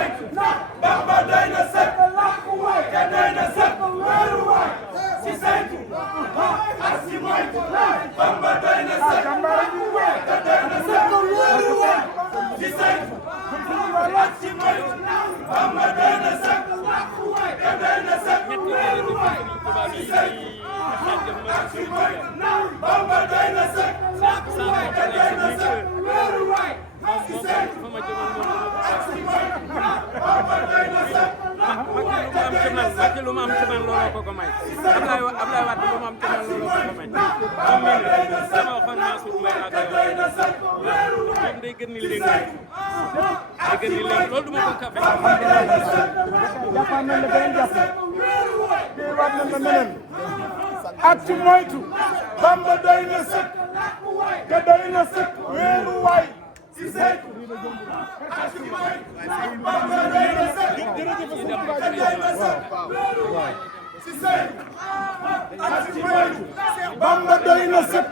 Bamba doy na sëkk te doy na sëkk wéeruwaay si saytu ak si moytu Bamba doy na sëkk te doy na sëkk wéeruwaay si saytu ak si moytu Bamba doy na sëkk te doy na sëkk wéeruwaay si saytu ak si moytu Bamba doy na sëkk te doy na sëkk wéeruwaay si saytu ak si moytu Bamba doy na sëkk Macky lu mu am ci man looloo ko ko may Ablaye Wade lu mu am ci man looloo ko ko may moom mii ne dama waxoon Mansour Mbaye laa koy wax moom day gën ni léegi day gën ni léegi loolu du ma ko kafe jàppaan nañ la beneen jàpp kii waat nañ la meneen ak ci moytu Bamba doy na sëkk te doy na sëkk wéeruwaay si saytu ak ci moytu Bamba doy na sëkk te doy na sëkk wéeruwaay si saytu ak ci moytu Bamba doy na sëkk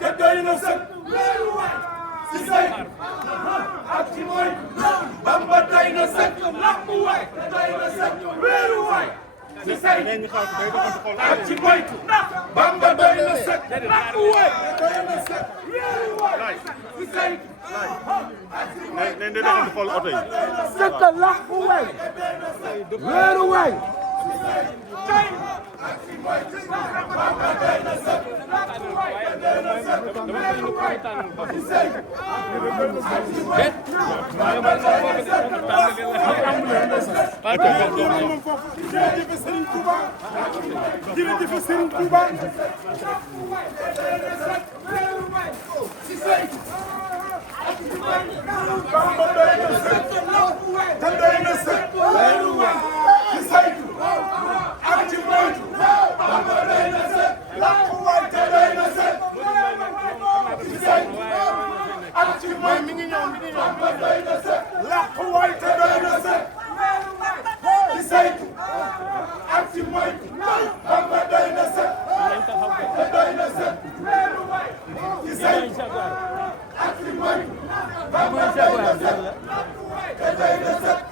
te doy na sëkk wéeruwaay si saytu ak ci moytu Bamba doy na sëkk te doy na sëkk wéeruwaay si saytu ak ci moytu Bamba doy na sëkk te doy na sëkk wéeruwaay si saytu nee na dafa xool oto yi. sëkk làquwaay wéeruwaay jërëjëf Serigne Touba jërëjëf Serigne Touba Bamba doy na sëkk te doy na sëkk ci saytu ak ci moytu Bamba doy na sëkk làquwaay te doy na sëkk ci saytu ak ci moytu Bamba doy na sëkk làquwaay te doy na sëkk ci saytu ak ci moytu Bamba doy na sëkk te doy na sëkk ci saytu ak ci moytu Bamba doy na sëkk te doy na sëkk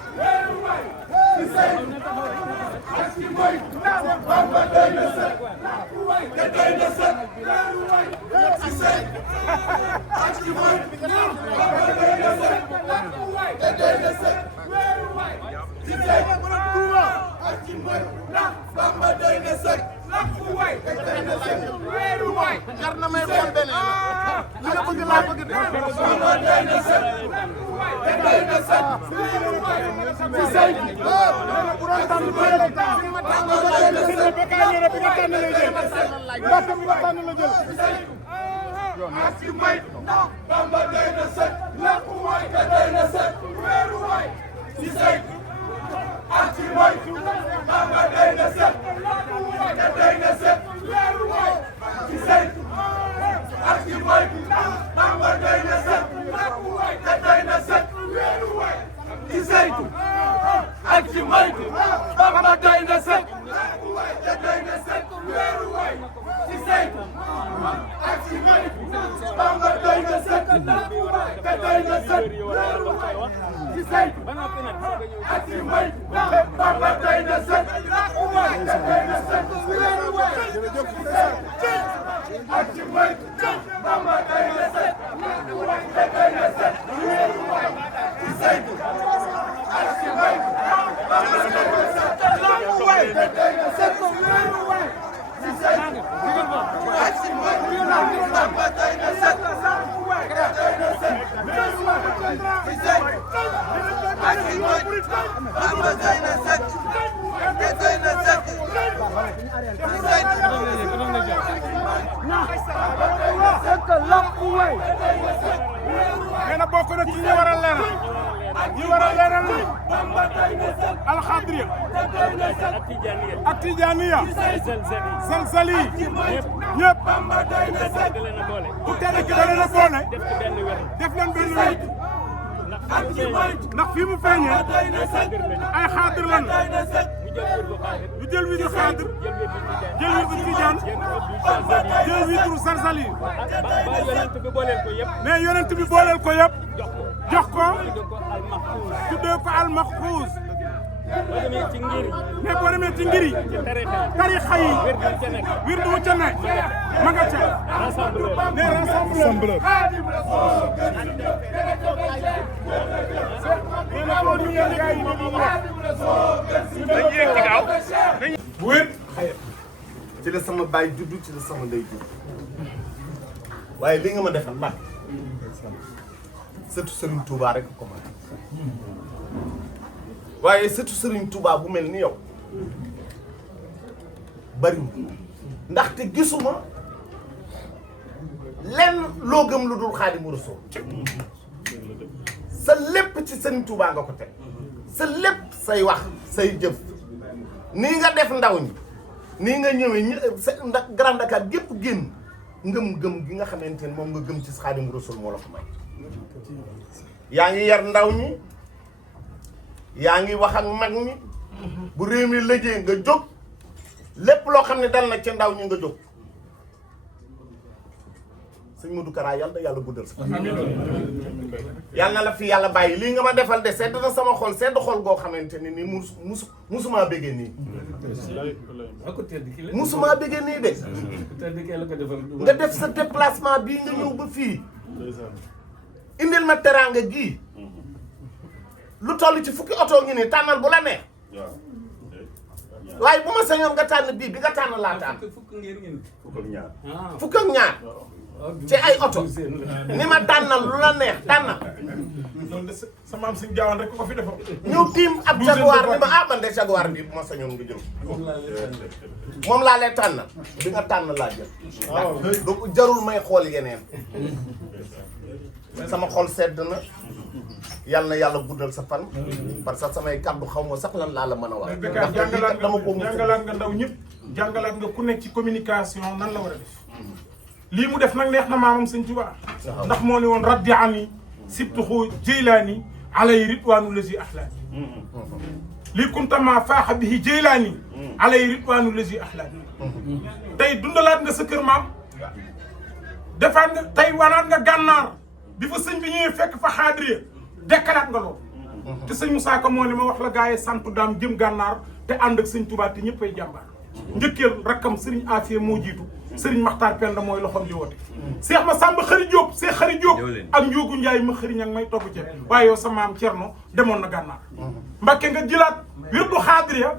ci saytu ak ci moytu Bamba doy na sëkk te doy na sëkk ci saytu ak ci moytu Bamba doy na sëkk te doy na sëkk ci saytu ak ci moytu Bamba doy na sëkk te doy na sëkk wéeruwaay jar na may xool beneen li nga bëgg laa bëgg Bamba doy na sëkk te doy na sëkk ci saytu bu doon tànn Bamba doy na sëkk bi nga tànn lay jël mbàkk bi nga tànn la jël ak ci moytu Bamba doy na sëkk te doy na sëkk wéeruwaay ci saytu ak ci moytu Bamba doy na sëkk te doy na sëkk wéeruwaay ci saytu ak ci moytu Bamba doy na sëkk te doy na sëkk wéeruwaay ci saytu ak ci moytu Bamba doy na sëkk te doy na sëkk wéeruwaay ci saytu ak ci moytu Bamba doy na sëkk te doy na sëkk wéeruwaay ci saytu ak ci moytu Bamba doy na sëkk te doy na sëkk wéeruwaay ak ci moytu Bamba doy na sëkk te doy na sëkk wéeruwaay ci saytu ak ci moytu Bamba doy na sëkk te doy na sëkk wéeruwaay ci saytu ak ci moytu Bamba doy na sëkk te doy na sëkk wéeruwaay ci saytu ak ci moytu Bamba doy na sëkk te doy na sëkk ci saytu nee na bokk na ci ñi war a leeral alxadriya ak tijaaniya zelzali ñëpp ku tedd ki da leen a boole def leen benn wér ndax fii mu feeñee ay xaadir lan ñu jël wiiru xaadir jël wiiru tijaan jël wiiru zelzali mais yonent bi booleel ko yëpp jox ko tuddee tuddee ko ko al Mahfouz. al Mahfouz. boo demee ci ngir. mais boo demee ci ngir yi. ci tarixa yi. wirdu wu ca nekk. ma nga ca. ne rassembleur. nee na boo ñëwee gars yi di wax. dañuy yegg ci gaaw. bu wér. ci la sama baay juddu ci la sama ndey juddu waaye li nga ma defal mag sëtu Serigne Touba rek ko man waaye sëtu Serigne Touba bu mel ni yow bariwul ndaxte gisuma lenn loo gëm lu dul Xaadimu Rasuul sa lépp ci Serigne Touba nga ko teg sa lépp say wax say jëf nii nga def ndaw ñi nii nga ñëwee ndax Grand Dakar gépp génn ngëm-ngëm gi nga xamante ne moom nga gëm ci Xaadimu Rasuul moo la ko may yaa ngi yar ndaw ñi yaa ngi wax ak mag ñi bu réew mi lëjee nga jóg lépp loo xam ne dal na ci ndaw ñi nga jóg sëñ Modou Kara yàlla na yàlla guddal sa yàlla na la fi yàlla bàyyi lii nga ma defal de sedd na sama xol sedd xol goo xamante ne nii musumaa béggee nii musumaa béggee nii de nga def sa déplacement bii nga ñëw ba fii indil ma teraanga gii lu toll ci fukki oto ngi nii tànnal bu la neex waaye bu ma sañoon nga tànn bii bi nga tànn laa tànn fukk ak ñaar ci ay oto ni ma tànnal lu la neex tànnal loolu de sama am suñu jaawaan rek ko fi defoo. ñëw tiim ab jaguar ni ma man de jaguar bi bu ma sañoon nga jël moom laa lay tànnal bi nga tànn laa jël donc jarul may xool yeneen sama xol sedd na yàlla na yàlla guddal sa fan parce que samay kàddu xaw ma sax lan laa la mën a wax ndax dama ko jàngalaat nga ndaw ñëpp jàngalaat nga ku nekk ci communication nan la war a def lii mu def nag neex na maamam sëñ Tuubaa ndax moo ne woon raddi ani sibtuhu jeylaani alay ridwaanu lazi ahlaani lii kuntama faaxa bihi jeylaani alay ridwaanu lazi ahlaani tey dundalaat nga sa kër maam defaat nga tey wanaat nga gànnaar bi fa sëñ bi ñëwee fekk fa xaadiriya dekkalaat nga lool te sëñ Moussa Ka moo ne ma wax la gars yi santu daam jëm gànnaar te ànd ak sëñ Tuubaa te ñëpp ay jàmbaar njëkkeel rakkam sëriñ Afia moo jiitu sëriñ Maxtaar Penda mooy loxoom di woote Seex ma Samba Xari Jóob Seex Xari Jóob ak Njóogu Njaay ma xëriñ ak may togg ceeb waaye yow sa maam Cerno demoon na gànnaar Mbàkke nga jëlaat wirdu xaadiriya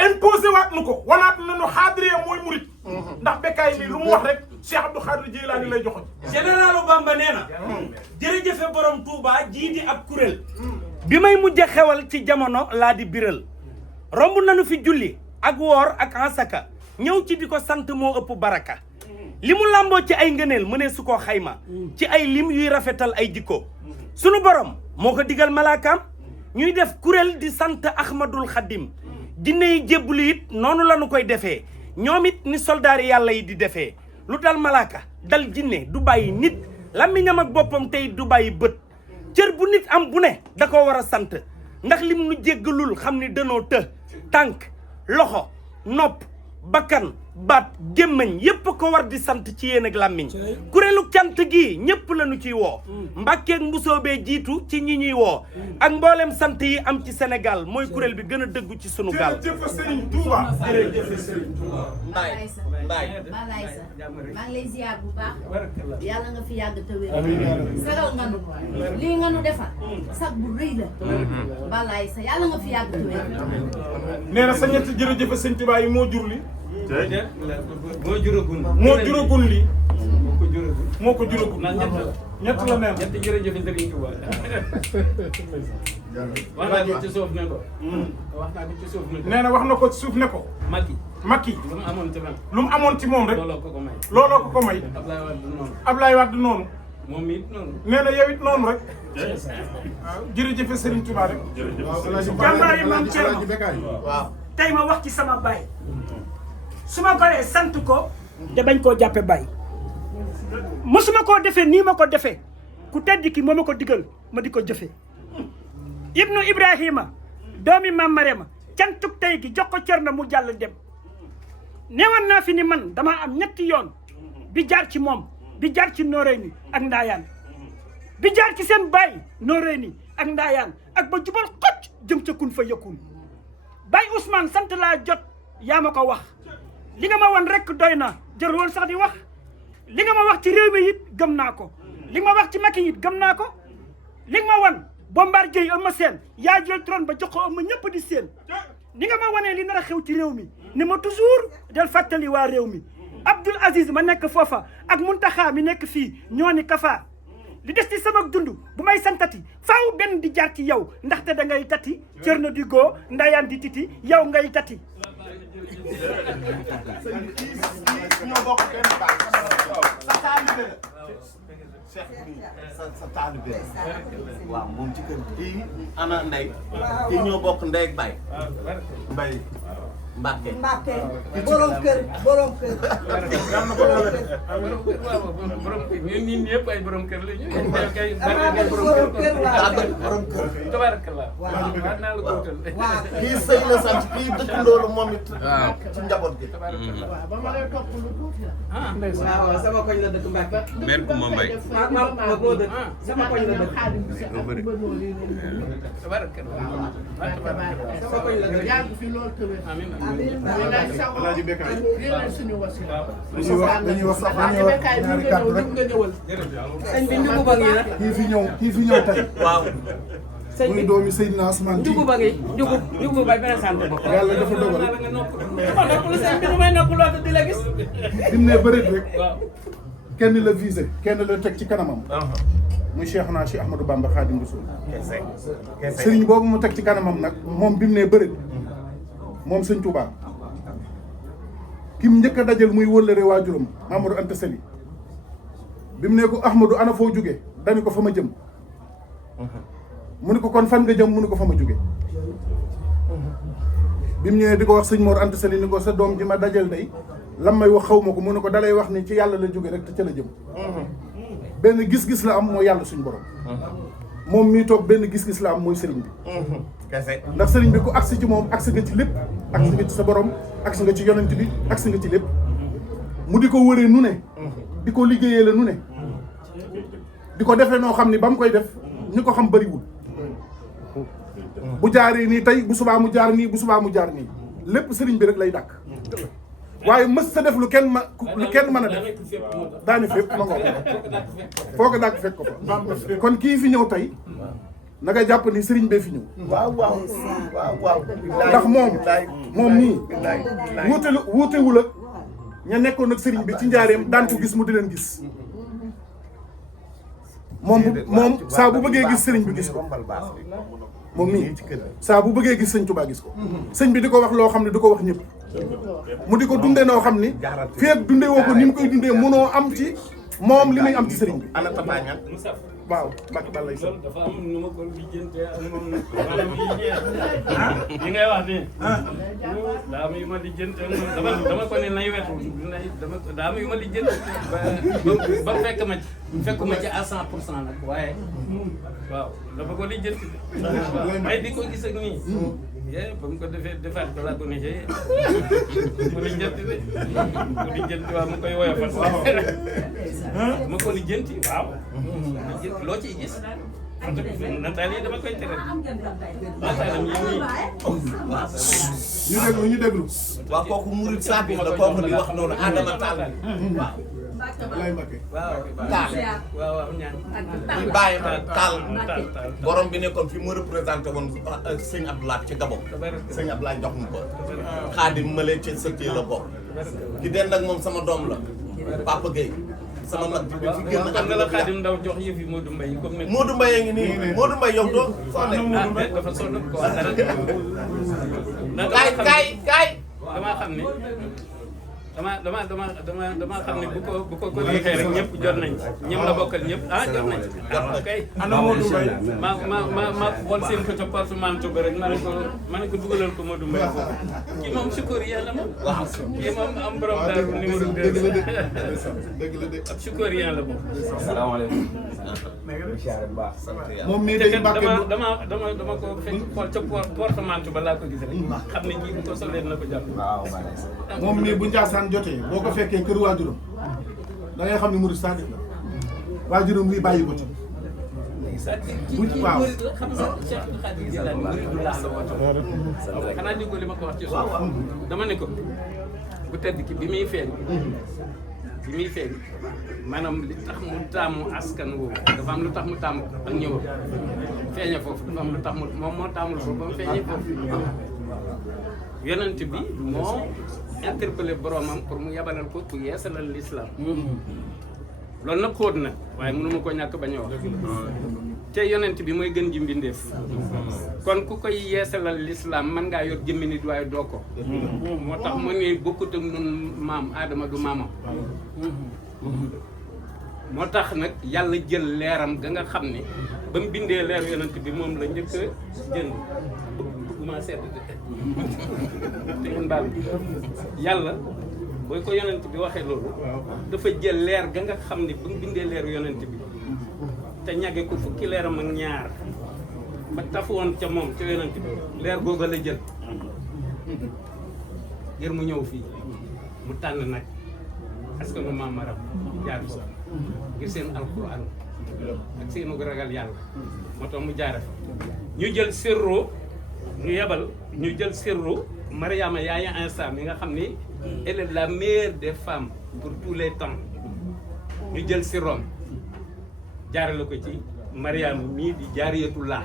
imposé waat nu ko wanaat nañu xaadiriya mooy murit ndax bekkaay lii lu mu wax rek Cheikh Abdou Khadir Jeylaani lay joxoñ généralu Bamba nee na jërëjëfe borom Touba jiiti ab kuréel bi may mujj xewal ci jamono laa di biral romb nañu fi julli ak woor ak ansaka ñëw ci di ko sant moo ëpp baraka li mu làmboo ci ay ngëneel mënee su ko xayma ci ay lim yuy rafetal ay jikko sunu borom moo ko digal malaakaam ñuy def kuréel di sant Ahmadul Xadim jinne yi jébbulu it noonu la ñu koy defee ñoom it ni soldaari yàlla yi di defee lu dal malaaka dal jinne du bàyyi nit làmmiñam ak boppam tey du bàyyi bët cër bu nit am bu ne da ko war a sant ndax lim nu jéggalul xam ni danoo të tànk loxo nopp bakkan baat gémmañ yépp ko war di sant ci yéen ak làmmiñ kuréelu cant gi ñépp la ñu ciy woo mbàkkeeg mbusóobee jiitu ci ñi ñuy woo ak mboolem sant yi am ci Sénégal mooy kuréel bi gën a dëggu ci sunu gaal jërëjëf Serigne Touba jërëjëf Serigne Touba Mbaye maa ngi lay ziar bu baax yàlla nga fi yàgg te wér sagal nga nu lii nga nu defal sag bu rëy la balaay sa yàlla nga fi yàgg te wér nee na sa ñetti jërëjëf Serigne Touba yi moo jur li moo juragun lii moo ko juragun ñett la nee na ñetti jërëjëf Serigne Touba wax naa ko ci suuf ne ko nee na wax na ko ci suuf ne ko Macky lu mu amoon ci man lu mu amoon ci moom rek looloo ko ko may looloo ko ko may Ablaye Wade noonu Ablaye Wade noonu moom it noonu nee na yow it noonu rek waaw jërëjëf Serigne Touba rek jàmbaar yi maam Thierno waaw tey ma wax ci sama baay su ma paree sant ko te bañ koo jàppe baay mosuma koo defee nii ma ko defee ku tedd ki moo ma ko digal ma di ko jëfee ibnu Ibrahima doomi Maam Marema cantuk tey gi jox ko Cerno mu jàll dem newoon naa fi ni man damaa am ñetti yoon bi jaar ci moom bi jaar ci Noreyni ak Ndaayaan bi jaar ci seen baay Noreyni ak Ndaayaan ak ba jubal xocc jëm ca kun fa yëkkun Baye Ousmane sant laa jot yaa ma ko wax li nga ma wan rek doy na jël woon sax di wax li nga ma wax ci réew mi it gëm naa ko li nga ma wax ci Macky it gëm naa ko li nga ma wan Bombardier Eumeu Sène yaa jël trône ba jox ko Eumeu ñëpp di seen ni nga ma wanee li nar a xew ci réew mi ne ma toujours del fàttali waa réew mi Abdoul Aziz ma nekk foofa ak Muntaxa mi nekk fii ñoo ni kafa li des ci sama dund bu may santati faaw benn di jaar ci yow ndaxte da ngay tati Thierno di go Ndayane di titi yow ngay tati ñoo bokk benn baay sa taalibe la Cheikh bi sa taalibe waaw moom ci kër kii ana ndey kii ñoo bokk ndey ak baay mbay Mbacke borom kër borom kër ñun ñun ñëpp ay borom kër la ñu kay borom kër borom kër tabarakallah waaw naa la ko wutal kii sëy la sant kii dëkk loolu moom it ci njaboot gi ba ma lay topp lu tuuti la waaw sama koñ la dëkk Mbacke mère Coumba Mbaye ma moo dëkk sama koñ la dëkk tabarakallah sama koñ la dëkk yàgg fi loolu tëwee amiin Alaaji Bekkaay suñu wasila dañuy wax ñaari kàddu rek nga ñëwal sëñ bi njugu ba ngi la kii fi ñëw tey waaw sëñ bi muy doomi Seydina Ousmane njugu ba ngi njugu bay présenté bopp yàlla dafa dogal ma nopplu sëñ bi nu may noppuloo te di la gis bi mu ne bëreet rek kenn la visé kenn la teg ci kanamam muy Cheikhuna Cheikh Ahmadou Bamba Khadim Rassoul sëriñ boobu mu teg ci kanamam nag moom bi mu ne bëreet moom sëñ Touba kim njëkk a dajal muy wëllëre waajuram Mamadou Anta Sali bi mu ne ko Ahmadou ana foo jóge dañu ko fa ma jëm mu ne ko kon fan nga jëm mu ne ko fa ma jóge bi mu ñëwee di ko wax sëñ Mor Anta Sali ni ko sa doom ji ma dajal day lam may wax xaw ma ko mu ne ko dalay wax ni ci yàlla la jóge rek te ca la jëm benn gis-gis la am mooy yàlla suñ borom moom mii toog benn gis-gis la am mooy sëriñ bi ndax sëriñ bi ku agsi ci moom agsi nga ci lépp agsi nga ci sa borom agsi nga ci yonent bi agsi nga ci lépp mu di ko wëree nu ne di ko liggéeyee la nu ne di ko defee noo xam ni ba mu koy def ñu ko xam bëriwul bu jaaree nii tey bu subaa mu jaar nii bu subaa mu jaar nii lépp sëriñ bi rek lay dàkk waaye mës sa def lu kenn mën a def daane fépp ma ngoo foo ko dàkk fekk ko fa kon kii fi ñëw tey na nga jàpp ni sëriñ bee fi ñëw waaw ndax moom nii wuutewul ak ña nekkoon ak sëriñ bi ci njaareem daan ko gis mu di leen gis moom saa bu bëggee gis sëriñ bi gis ko moom nii saa bu bëggee gis sëñ Tuubaa gis ko sëñ bi di ko wax loo xam ne du ko wax ñëpp mu di ko dundee noo xam ni fii ak dundee woo ko ni mu koy dundee mënoo am ci moom li muy am ci sëriñ bi ana tapaañal waaw Mbacke Balla loolu dafa am nu ma ko lijjantee ak moom maanaam yi ngay wax nii daa am yu ma lijjantee ak moom dama ko ne nay wetu daa am yu ma lijjantee ba fekk ma ci à 100% nag waaye waaw dafa ko lijjanti may di ko gis ak nii ba mu ko defaat ko laa ko ne mu lijjanti de mu lijjanti waaw mu koy woyofal ma ko lijjanti waaw loo ciy gis nataal yi dama koy tere nataalam yi nii ñu déglu waaw kooku murid saabir la kooku di wax noonu Adama Tall waaw lay Mbacke Tall waaw ñaan di bàyyi Tall borom bi nekkoon fi mu représenté woon sëñ Abdoulaye ci Gabon sëñ Abdoulaye jox mu ko Xaadim Male ci sëtti la bokk ki den nag moom sama doom la Papa Gueye sama mag bi fi génn xam nga la Xaadim Ndaw jox yëf yi Modou Mbaye comme Modou Mbaye ngi nii Modou Mbaye yow doo soo nekk dafa sonn ko dara kaay damaa xam ne dama xam ne bu ko neexee rek ñëpp jot nañ ñëm la bokkal ñëpp jot nañ kay ana Modou Mbaye ma xool seen ko ca portemanteau ba rek ma ne ko dugalal ko Modou Mbaye foofu kii moom sukóor yàlla moom kii moom am borom daal numéro 2 dëgg la de ab sukóor yàlla moom salaamaaleykum moom mii te day kat Mbacke dama ko fekk xool ca portemanteau ba laa ko gis rek xam ne kii bu ko solee na ko jàpp moom mii bu Njaasaan jotee boo ko fekkee kër waajuram da ngay xam ne murid sadiq la waajuram wi bàyyi ko ci waaw murid la xam nga Cheikh Khadim Jilaani muridu laa la woote xanaa déggoo li ma ko wax ci suuf dama ne ko bu tedd ki bi muy feeñ maanaam li tax mu taamu askan woowu dafa am lu tax mu taamu ak ñëwam feeñe foofu dafa am lu tax moom moo taamul foofu ba mu feeñee foofu yonent bi moo interpellé boromam pour mu yabalal ko pour yeesalal l'islam loolu nag xóot na waaye mënu ma ko ñàkk bañ a wax te yonent bi mooy gën ji mbindeef kon ku koy yeesalal l'islam mën ngaa yor jëmmi nit waaye doo ko moo tax mu ne bokkut ak nun maam Adama du maamam moo tax nag yàlla jël leeram ga nga xam ne ba mu bindee leer yonent bi moom la njëkk a jënd bëgguma sedd de te ngeen baal yàlla booy ko yonent bi waxee loolu dafa jël leer ga nga xam ne ba mu bindee leer yonent bi te ñage ko fukki leeram ak ñaar ba tafu woon ca moom ca yonent bi leer googa la jël ngir mu ñëw fii mu tànn nag parce que nu maamaram jaar foofu ngir seen alquran ak seenu ragal yàlla moo tax mu jaare fa ñu jël sirru ñu yebal ñu jël sirru Mariama yaaya Insa mi nga xam ni elle est la meilleure des femmes pour tous les temps ñu jël sirrom jaarale ko ci Mariama mii di jaariyatullah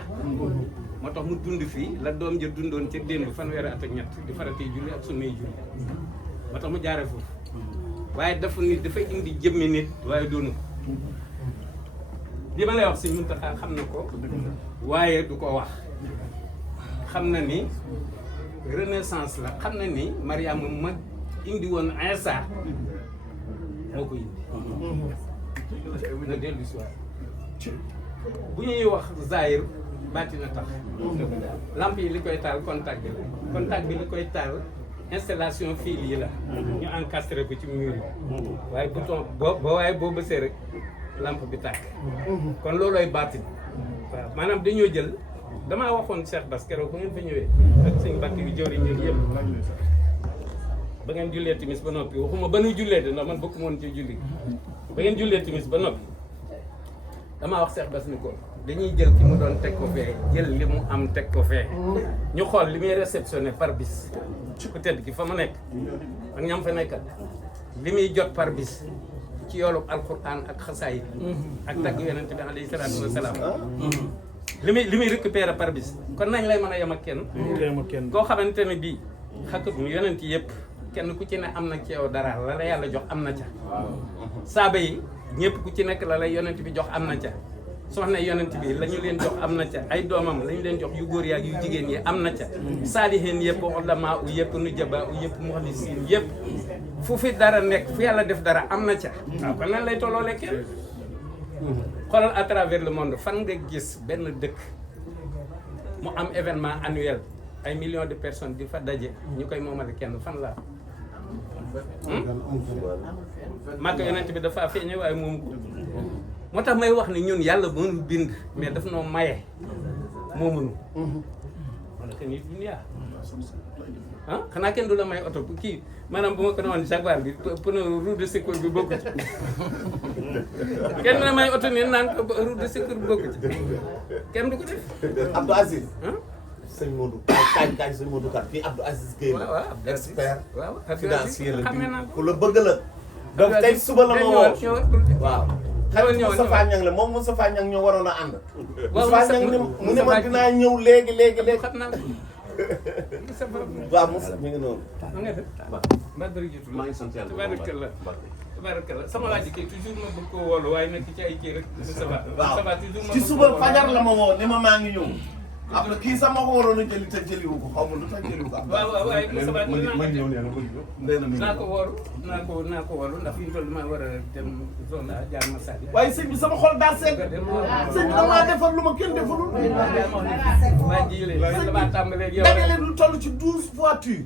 moo tax mu dund fii la doom ja dundoon ca démb fanweeri at ak ñett di faratee julli ak sunnay julli moo tax mu jaare foofu waaye dafa nit dafa indi jëmmi nit waaye doonu li ma lay wax si Muntaxa xam na ko waaye du ko wax xam na ni renaissance la xam na ni Mariama ma indi woon Insa moo ko indi na dellu si waat bu ñuy wax Zahir baati na tax lamp yi li koy taal contact bi li koy taal installation fil yi la ñu encastré ko ci mur yi waaye bouton boo bësee rek lampe bi tàkk kon loolooy baatin waaw maanaam dañoo jël damaa waxoon Cheikh Bass keroog bu ngeen fa ñëwee ak sëñ Bakk yu jëwriñ ñi yëpp ba ngeen jullee timis ba noppi waxuma ba nu jullee de ndax man bokk moon ci julli ba ngeen jullee timis ba noppi damaa wax Cheikh Bass ni ko dañuy jël ki mu doon teg ko fee jël li mu am teg ko fee ñu xool li muy réceptionné par bis ku tedd ki fa ma nekk ak ñam fa nekkat li muy jot par bis ci yoolu alquran ak xasaayid ak tagg yonent bi alayhi salaatu wa salaam li muy récupéré par bis kon nañ lay mën a yem ak kenn koo xamante ne bii xakkat mu yonent yëpp kenn ku ci ne am na ci yow dara la la yàlla jox am na ca saaba yi ñëpp ku ci nekk la lay yonent bi jox am na ca soxna yonent bi la ñu leen jox am na ca ay doomam la ñu leen jox yu góor yi ak yu jigéen yi am na ca saalihiin yëpp ulama u yëpp nujaba u yëpp muxlisiin yëpp fu fi dara nekk fu yàlla def dara am na ca waaw kon nan lay tolloo kenn xoolal à travers le monde fan nga gis benn dëkk mu am événement annuel ay millions de personnes di fa daje ñu koy moomale kenn fan la Màkka yonent bi dafa feeñe waaye moom ko moo tax may wax ni ñun yàlla mënul bind mais daf noo maye moo mënu wala que ni dunya ah xanaa kenn du la may oto kii maanaam bu ma ko doon Jaguar bi pneu roue de secours bi bokku ci kenn du la may oto ni naan ko roue de secours bi bokku ci kenn du ko def Abdou Aziz sëñ Modou kañ sëñ Modou kat fii Abdou Aziz Gueye la expert financier la ku la bëgg la donc tey suba la ma woo waaw xarit Moustapha Niang la moom Moustapha Niang ñoo waroon a ànd Moustapha Niang mu ne ma dinaa ñëw léegi xam naa waaw Moussa mi ngi noonu maa ngi sant yàlla tabarakallah sama laaj kii toujours ma bëgg koo woolu waaye nag ci ay kii rek waaw ci suba fajar la ma woo ni ma maa ngi ñëw après kii sax ma ko waroon a jëli te jëliwu ko xaw ma lu tax jëliwu ko waaw waaye Moustapha naa ko woolu ndax fi ñu toll maa war a dem zone a jaar ma sadi waaye sëñ bi sama xol daa seet sëñ bi damaa defar lu ma kenn defalul waa ji leen man damaa tàmbalee yow dagale lu toll ci 12 voitures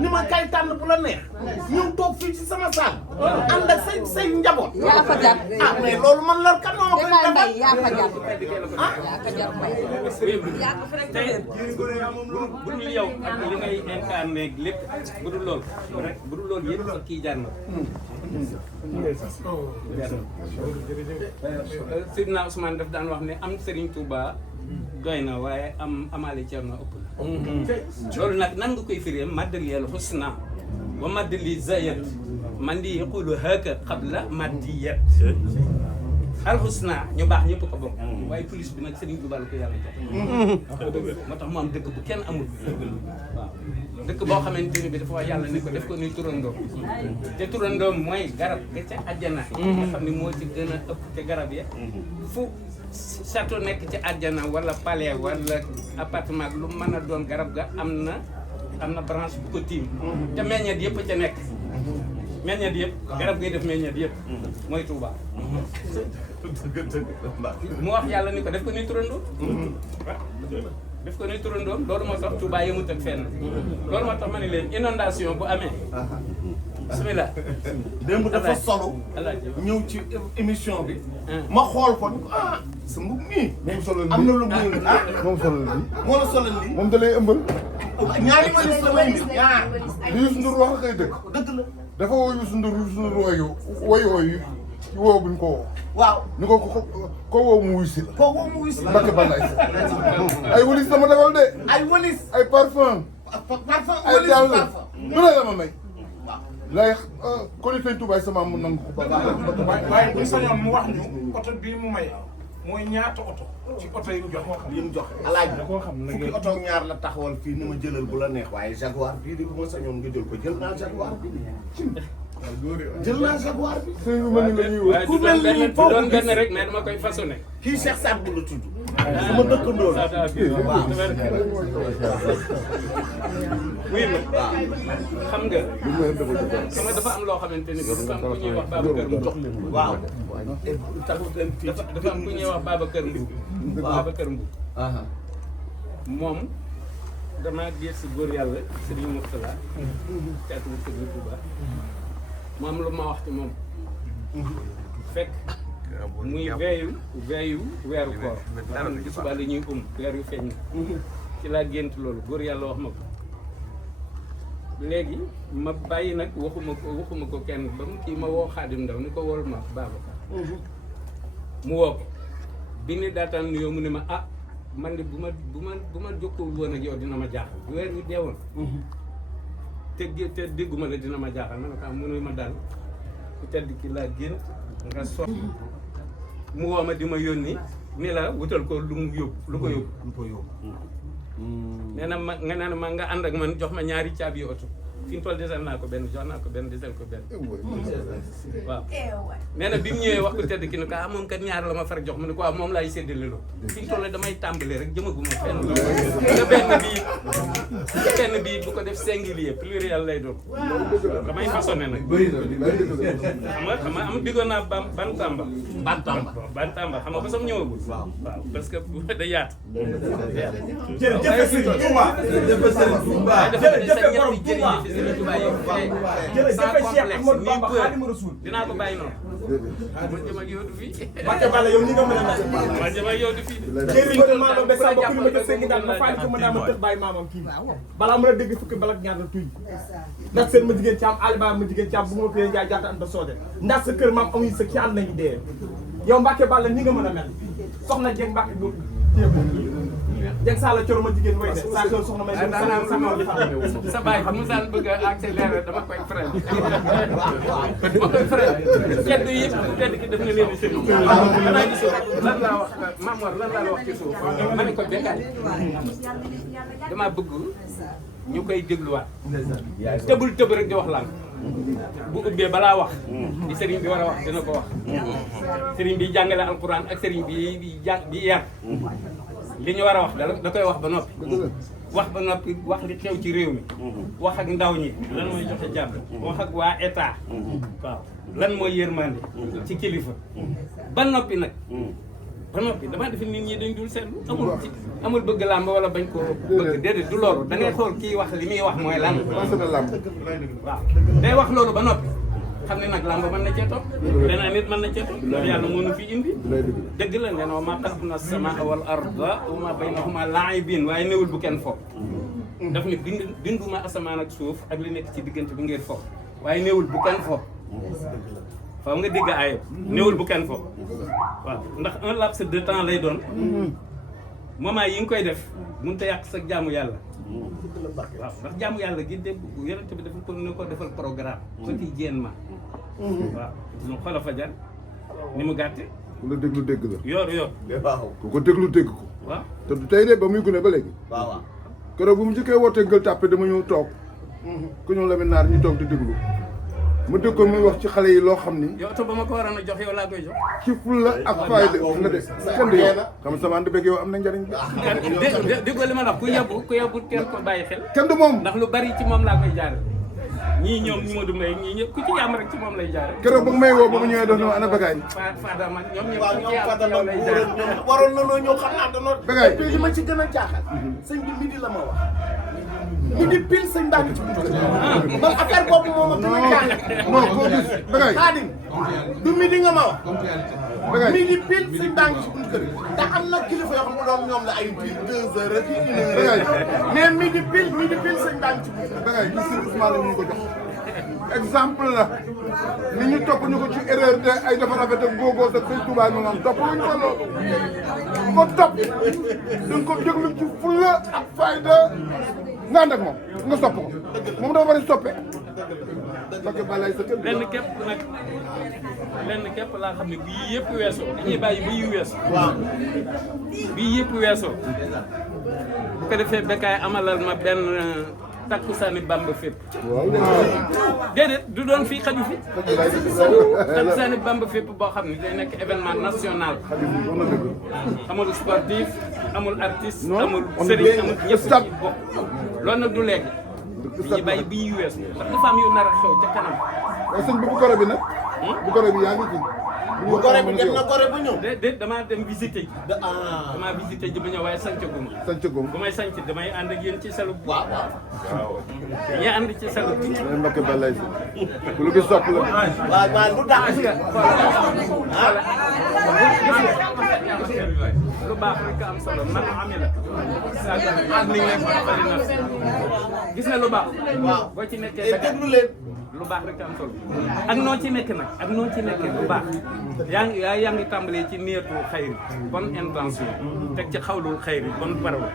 ni ma kay tànn bu la neex ñëw toog fii ci sama saal ànd ak say njaboot yaa fa jar mais loolu man la kan moo koy defal yaa fa jar yaa fa jar mbay tey bu dul yow ak li ngay incarné lépp bu dul loolu yëpp fa kii jaar na Sidna Ousmane daf daan wax ne am Serigne Touba doy na waaye am amaale Cerno ëpp na. loolu nag nan nga koy firee maddali al husna wa maddali zayat man di yaqulu haka qabla maddiyat al husna ñu baax ñëpp ko bokk waaye police bi nag Serigne Touba la ko yàlla jox. moo tax mu am dëkk bu kenn amul. waaw dëkk boo xamante ni bi dafa wax yàlla ne ko def ko ni turandoom te turandoom mooy garab ga ca àjjana nga xam ne moo ci gën a ëpp te garab ya fu château nekk ci àjjana wala palais wala appartement lu mën a doon garab ga am na branche bu ko tiim te meññeet yëpp ca nekk meññeet yëpp garab gay def meññeet yëpp mooy Touba mu wax yàlla ni ko def ko ni turandoom def ko ni turandoom loolu moo tax Touba yëmut ak fenn loolu moo tax ma ne leen inondation bu amee bismillah démb dafa solo ñëw ci émission bi ma xool ko sa mbub mii moom solo lii am na lu muy moom solo lii moo la solal lii moom da lay ëmbal ñaari ma lis la indi ñaar li Youssou Ndour wax kay dëgg dëgg la dafa woo Youssou Ndour woyu woo buñ ko woo waaw ni ko woo mu wuy si la koo woo mu wis Mbacké Balaye ay walis dama defal de ay walis ay parfum parfum ay walis dàll parfum lu ne la ma may lay ko ni Sëñ Tuubaa sama mu nangu ko waaye bu sañoon mu wax ñu oto bii mu may mooy ñaata oto ci oto yi mu jox yi mu jox alaaj fukki oto ak ñaar la taxawal fii ni ma jëlal bu la neex waaye Jaguar bii de bu ma sañoon nga jël ko jël naa Jaguar bi jël naa Jaguar bi sëñ bi mel ni la ñuy wër ku mel ni doon benn rek mais dama koy façonné kii Cheikh Saad bu la tudd sama dëkkandoo la waaw oui ma xam nga dafa am loo xamante ni dafa am ku ñuy wax Babacar Mbow waaw dafa am ku ñuy wax Babacar Mbow Babacar Mbow moom damaa gis si góor yàlla Serigne Mourtala caatu Serigne Touba moom lu ma wax ci moom fekk muy veyu weeru koor nga xam ne suba la ñuy weer yu feeñ ci laa gént loolu góor yàlla wax ma ko léegi ma bàyyi nag waxuma ko kenn ba mu kii ma woo Xaadim Ndaw ni ko wol ma Babacar mu woo ko bi ni daataan nuyoo mu ne ma man de bu ma jokkoo woon ak yow dina ma jaaxal bu weer wi deewoon te dégguma la dina ma jaaxal ma ne ko mu ne ma daal ku tedd ki laa gént nga mu woo ma di ma yónni ni la wutal ko lu mu yóbbu lu ko yóbbu nee na ma nga ànd ak man jox ma ñaari caabi oto fi mu toll desal naa ko benn jox naa ko benn desal ko benn waaw nee na bi mu ñëwee wax ko tedd ki ne ko moom kat ñaar la ma far jox mu ne ko waaw moom laay séddale loo fi mu toll damay tàmbale rek jëmaguma fenn te benn bii bu ko def singulier pluriel lay doon damay façonné nag xam nga am diggoon naa Bantamba xam nga ba sam ñëwagul waaw parce que da yaatu jërëjëf Serigne Touba jërëjëf borom Touba jërëjëf Cheikh Ahmadou Bamba Khadimu Rasul dinaa ko bàyyi noonu ma jëm ak yow du fii Mbacké Balla yow ni nga mën a mel ma jëm ak yow du fii jëriñ ko maamam ba samba ku ma jëf daal ma faali ko ma daa ma tëx bàyyi maamam kii balaa mën a dégg fukki balak ñaar la tuy ndax seen ma jigéen ci am aliba ma jigéen ci am bu ma fee jaay jaata am da soode ndax sa kër maam amuñu sa ci ànd nañu dee yow Mbacké Balla ni nga mën a mel soxna Dieng Mbacké bu Dieng Sala Coro ma jigéen way de saa kër soxna may sa baay bu mu daan bëgg a accélérer dama koy frein ma koy frein tedd yëpp bu tedd ki def na leen sëriñ xanaa gisoo lan laa wax Mamor lan laa la wax ci suuf ma ne ko Bécaye dama bëgg ñu koy dégluwaat tëbul tëb rek di wax lan bu ubbee balaa wax di sëriñ bi war a wax dina ko wax sëriñ bi jàngale alquran ak sëriñ bi yar li ñu war a wax da koy wax ba noppi wax li xew ci réew mi wax ak ndaw ñi lan mooy joxe jàpp wax ak waa état waaw lan mooy yërmande ci kilifa ba noppi nag damaa defe nit ñi dañ dul seetlu amul bëgg làmb wala bañ koo bëgg déedéet du loolu da ngay xool kii wax li muy wax mooy lan waaw day wax loolu ba noppi xam ne nag làmb mën na cee topp leneen nit mën na cee topp loolu yàlla moo nu fi indi dëgg la nee na wa maa xalaqna as-samaa wal arda wa maa baynahuma laa'ibiin waaye newul bu kenn fo daf ne binduma asamaan ak suuf ak li nekk ci diggante bi ngeen fo waaye newul bu kenn fo faaw nga dégg ayib néewul bu kenn fo waaw ndax un laps de temps lay doon moment yi nga koy def mënut a yàq sa jaamu yàlla waaw ndax jaamu yàlla gi de yonent bi dafa ko ne ko defal programme quotidiennement waaw ñu xoolal fajar ni mu gàtte ku la déglu dégg la. yor ku ko déglu dégg ko. waaw te du tey de ba muy gune ba léegi. waaw keroog bu mu njëkkee wootee Gueule Tapée dama ñëw toog. ku ñëw Lamine Naar ñu toog di déglu. mu dégg ko muy wax ci xale yi loo xam ni. yow to ba ma ko waroon a jox yow laa koy jox. ci fulla ak fayda nga de kenn du yow xam nga sama ànd beeg yow am na njariñ. déggoo li ma wax ku yebbu teel ko bàyyi xel. kenn du moom. ndax lu bari ci moom laa koy jaare ñii ñoom ñu ma du may ñii ñëpp ku ci yàmm rek ci moom lay jaare keroog ba nga may woo ba mu ñëwee doon na ma ana Bagaay. Fadama ñoom ñëpp waaw ku ci ñoom yàmm ci Fadama yow lay jaare waroon na noo ñëw xam naa danoo. Bagaay te li ma ci gën a jaaxal. sëñ bi midi la ma wax. midi pile sëñ baa ngi ci buntu kër. man affaire boobu moo ma gën a jaaxal. non koo gis Bagaay. Xaadim du midi nga ma wax. Bagaay midi pile sëñ baa ngi ci buntu kër. ndax am na kilifa yoo xam ne doon ñoom la ay pile 2 heures ak 1 heure. mais midi pile sëñ baa ngi ci buntu kër. Bagaay gis nga Ousmane la ñu ko jox. exemple la ni ñu topp ñu ko ci erreur de ay dafa rafet ak góogóos ak sëñ Touba ñu naan topp wuñ ko loolu ko topp dañ ko déglu ci fulla ak fayda nga ànd ak moom nga sopp ko moom dafa bari soppe parce que balay sa kër lenn képp laa xam ne bu yii yëpp weesoo dañuy bàyyi bu yii weesoo waaw bii yëpp weesoo bu ko defee Bécaye amalal ma benn takkusaani Bamba fépp déedéet du doon fii xaju fi takkusaani Bamba fépp boo xam ne day nekk événement national amul sportif amul artiste amul sëriñ amul ñëpp ci bokk loolu nag du léegi dañuy bàyyi bi ñuy weesu ndax dafa am yu nar a xew ca kanam waaye sëñ bi bu koro bi nag bu koro bi yaa ngi ci bu gore bi dem na gore ba ñëw. déet damaa dem visiter ji. damaa visiter ji ba ñëw waaye sanc gu ma. sanc gu ma bu may sanc damay ànd ak yéen ci salu. waaw waaw. dañuy ànd ci salu bi. day mbakk balay si ku lu gis sopp la. waaw waaw lu tax. gis nga lu baax rek am solo man ami la. saa ni ngeen fa bari na gis nga lu baax. waaw boo ci nekkee dëgg déglu leen. lu baax rek am solo ak noo ci nekk nag ak noo ci nekkee lu baax yaa ngi tàmbalee ci niyetu xayri bonne intention teg ci xawlul xayri bonne parole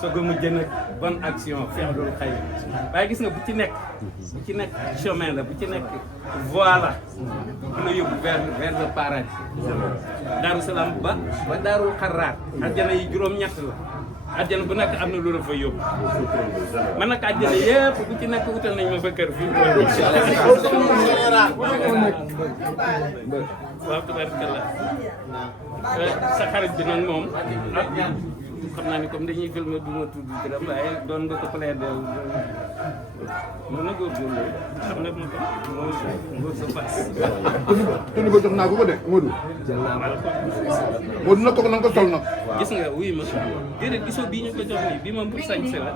soo ko mujjee nag bonne action fi'lul xayri waaye gis nga bu ci nekk chemin la bu ci nekk voie la bu la yóbbu vers le paradis Daaru Salaam ba Daarul Xarraar àjjana yi juróom-ñett la àjjana bu nekk am na lu la fa yóbbu man nag àjjana yëpp bu ci nekk wutal nañ ma fa kër fii. waaw tubaarkalla sa xarit bi nag moom xam naa ni comme dañuy filmer du ma tudd dara waaye doon nga ko plaider mën na góorgóorlu xam ne ma ko moo sa pass. tunu ko jox naa ko de Modou. Modou na ko na nga ko sol nag. gis nga wuy ma déedéet gisoo bii ñu ko jox nii bii moom pour sañse la.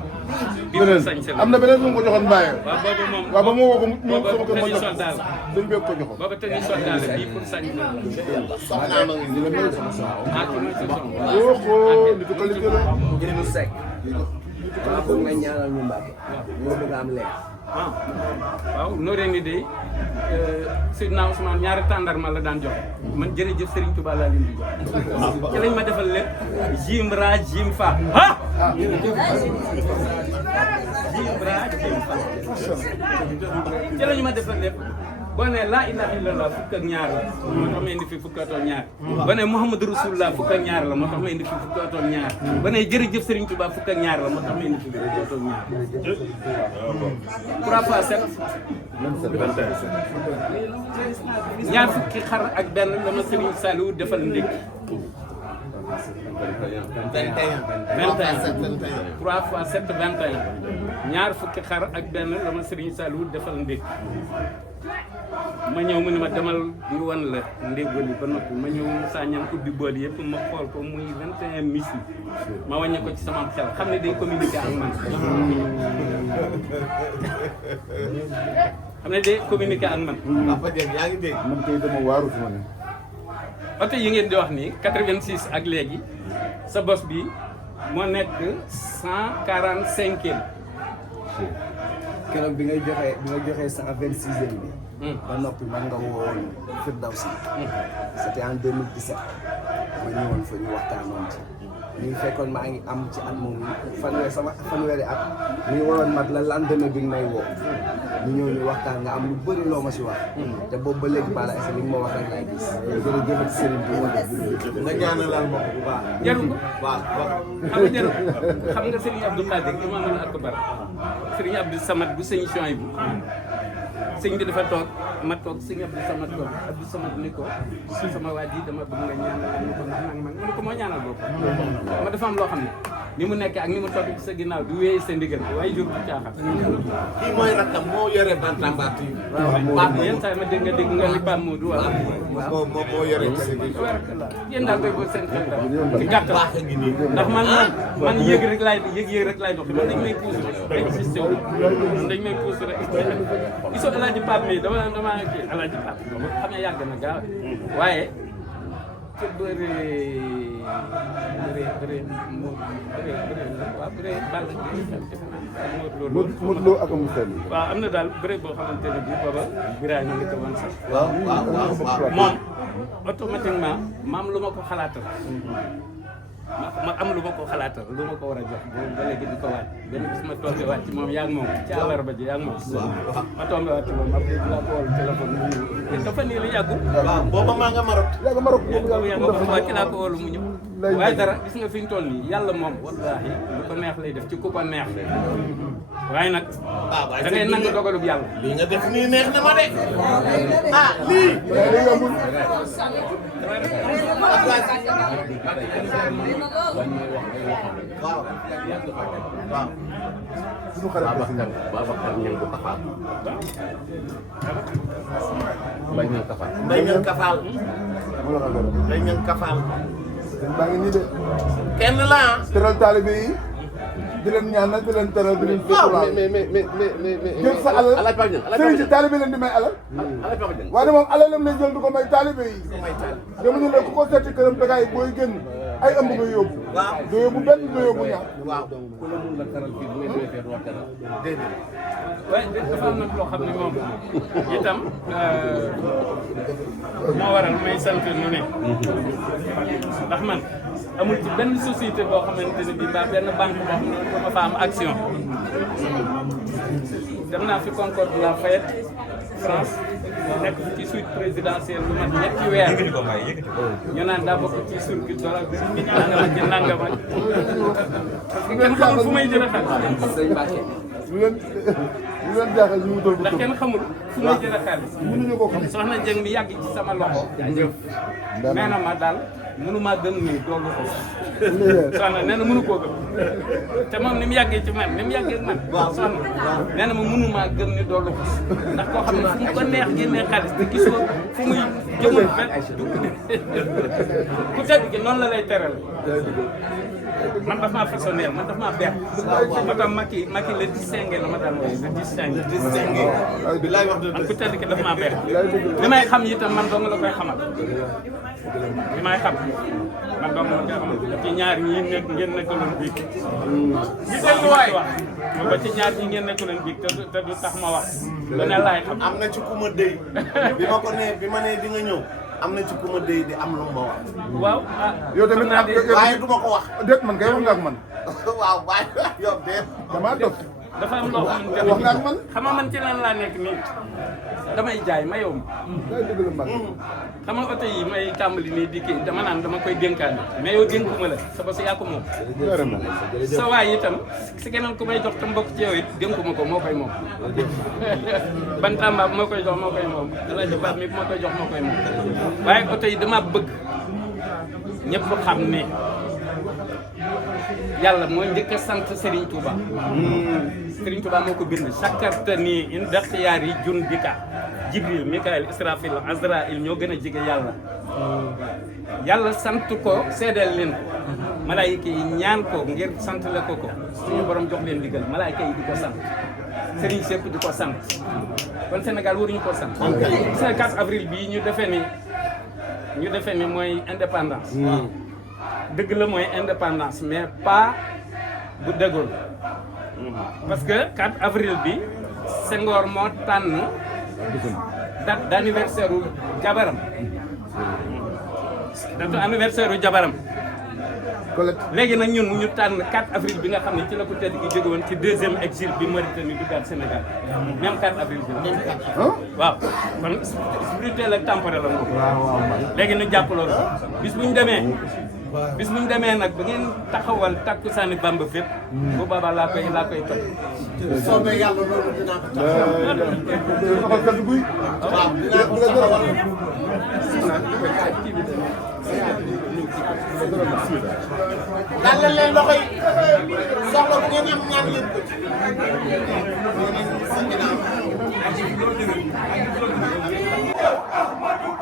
bii pour sañse la am na beneen bu mu ko joxoon Mbaye. waaw boobu moom waaw ba ma woo ko mu sama kër ma tenue jox soldat la dañ bee ko joxoon. boobu tenue soldat la bii pour sañse la. soxnaa ma ngi nii la may sama ah ci mooy sa soxna. woo ko nitu qualité la. Jërëjëf Seck. waaw foog nga ñaanal ñu Mbacke. ñoo bëgg a am leer. ah waaw nooree ni de Seydina Ousmane ñaari tàndarma la daan jox man jërëjëf Serigne Touba laa leen di jox ci lañ ma defal lépp jim ra jim fa ah jim ra jim fa ci lañu ma defal lépp boo ne laa ilaha illallah fukk ak ñaar la moo tax ma indi fi fukk ak ñaar boo ne Muhammadu Rasulullah fukk ak ñaar la moo tax ma indi fi fukk ak ñaar boo ne jërëjëf Serigne Touba fukk ak ñaar la moo tax ma indi fi fukk ak ñaar 3 fois 7 ñaar fukki xar ak benn la ma Serigne Saliou defal ndékki 3 fois 7 21 ñaar fukki xar ak benn la ma Serigne Saliou defal ndékki ma ñëw mu ne ma demal ñu wan la ndéggol yi ba noppi ma ñëw sàññam ubbi bool yëpp ma xool ko muy 21 misli ma wàññi ko ci sama xel xam ne day communiquer ak man xam ne day communiquer ak man. Papa Dieng yaa ngi dégg. man koy dama waaru fi ma ne. oto yi ngeen di wax nii 86 ak léegi sa bos bi moo nekk 145e. keroog bi nga joxee 126e bi ba noppi man nga woowoon Firdawsi. C'était en 2017. ma ñëwoon fa ñu waxtaanoon ci. ñu ngi fekkoon maa ngi am ci at moom fanweeri at. ñu waroon mat la lendemain bi may woo. ñu ñëw ñu waxtaan nga am lu bëri loo ma si wax. te boobu ba léegi Balla Aïssa li nga ma wax rek laay gis. jërëjëf Serigne bi nga ñaanalal ma ko bu baax. jaru ko waaw xam nga jaru xam nga Serigne Abdou Khadir Imaamul Akbar Serigne Abdou Samad bu sëñ Chouaïbou sëñ bi dafa toog ma toog sëñ Abdou Samad toog Abdou Samad ni ko sama waa ji dama bëgg nga ñaanal ni ko ndax nag man mu ne ko moo ñaanal bopp ma dafa am loo xam ne ni mu nekk ak ni mu toog ci sa ginnaaw du wéyee sa ndigal waaye jur bu caaxaan kii mooy rakkam moo yore Bantamba TV. waaw yenn saa yi ma dégg nga ni Pape Modou waaw moo yore télévision. yéen daal koy seen xel daal ci gàttal ndax man yëg rek laay dox man dañ may pousse rek existé wu man dañ may pousse rek gisoo El Hadj Pape mi dama kii El Hadj Pape xam ne yàgg na gaaw waaye ci bëre Modou Lo ak Eumeu Sène. waaw am na daal bëre boo xamante ne bii booba biraay na nga ko wan sax waaw. moom automatiquement maam lu ma ko xalaatal ma am lu ma ko xalaatal lu ma ko war a jox boobu ba léegi di ko waaj benn bis ma tombé waat ci moom yaa ngi moom ci àllarba ji yaa ngi moom ma tombé waat ci moom après laa ko wol téléphone mu dafa nii la yàggul waaw booba maa nga Maroc. waaw ci laa ko wolu mu ñëw waaye dara gis nga fi ñu toll nii yàlla moom wallaahi lu ko neex lay def ci ku ko neex waaye nag da ngay nangu dogalub yàlla lii nga def nii neex na ma de ah lii. waaw. waaw. suñu xarit la si ñan. Babacar Niang bu Kafaal. Mbaye Niang Kafaal. Mbaye Niang Kafaal. mu la ko gërëm. Mbaye Niang Kafaal. baa ngi nii de. kenn la ah. teral taalibe yi di leen ñaanal di leen teral di leen. waaw mais jël sa alal sëriñ si taalibe leen di may alal. waaye moom alalam lay jël du ko may taalibe yi. dama ñu ne ku ko seeti këram dagaay booy génn ay ëmb nga yóbbu. waaw doo yóbbu benn doo yóbbu ñaar. waaw. ku la mun la taral fii bu ngay doy fee doo teral. déedéet. waaye dafa am nag loo xam ne moom itam moo waral may sant nu ne ndax man amul ci benn société boo xamante ne bii ba benn banque boo xam ne dama fa am action dem naa fi Concorde la Fayette France nekk ci suite présidentielle lu mat ñetti weer ñu naan daa bokk ci circuit dara nangama ci nangama parce que kenn xamul fu may jëlee xel lu leen jaaxal ñu wutal ko ndax kenn xamul fu may jëlee xaalis mënuñu ko xam. soxna Dieng mi yàgg ci sama loxo jaajëf nee na ma daal mënumaa gëm ni doolu ko soxna nee na mënu koo gëm te moom ni mu yàggee ci man ni mu yàggee man soxna nee na ma mënumaa gëm ni doolu ko ndax koo xam ne fu mu ko neex génnee xaalis te gisoo fu muy jëmul fekk ku tedd gi noonu la lay teral man daf maa personnel man daf maa beex ma tam Macky le distingué la ma daan wooye le distingué bilaay wax dëgg man ku tedd ki daf maa beex li may xam itam man dong la koy xamal li may xam man dong la koy xamal ci ñaar ñi nekk ngeen nekkaloon biig ñi delluwaay wax ba ci ñaar ñi ngeen nekkaloon biig te du tax ma wax lu ne laay xam am na ci ku ma déy bi ma nee di nga ñëw am na ci ku ma déy di am lu ma wax. waaw yow tamit ak waaye du ma ko wax. déet man kay wax nga ak man. waaw waaye yow déet. damaa dof. dafa am loo xamante ne wax nga ak man. xam nga man ci lan laa nekk nii damay jaay ma yow xam nga oto yi may tàmbali nii di kii dama naan dama koy dénkaane mais yow dénkuma la sa bos yaa ko moom sa waay itam si keneen ku may jox te mbokk ci yow it dénkuma ko moo koy moom Bantamba moo koy jox moo koy moom Alaaji Baab mi moo koy jox moo koy moom waaye oto yi dama bëgg ñëpp xam ne yàlla moo njëkk a sant Serigne Touba Serigne Touba moo ko bind sakartani in daxtiyaar yi jun dika Jibril Mikaël Israfil Azraïl ñoo gën a jege yàlla yàlla sant ko seedeel leen ko malaayika yi ñaan ko ngir sant la ko suñu borom jox leen digal malaayika yi di ko sant Serigne Sepp di ko sant kon Sénégal waruñu ko sant gis nga 4 avril bii ñu defee ni mooy indépendance dëgg la mooy indépendance mais pas bu dëggoon parce que 4 avril bi Senghor moo tànn date d'anniversaire u jabaram date anniversaire u jabaram léegi nag ñun ñu tànn 4 avril bi nga xam ne ci la ko tedd gi jóge woon ci 2e exil bi Mauritanie duggaat Sénégal même 4 avril bi la waaw kon spirituel ak temporel la moom léegi ñu jàpp loolu bis bu ñu demee nag ba ngeen taxawal takkusaani Bamba fépp bu boobaa laa koy toj soobee yàlla loolu dinaa ko taxawal waaw dinaa ko taxawal dalal leen loxo yi soxla bu ngeen am ñaan leen ko ci Ahmadou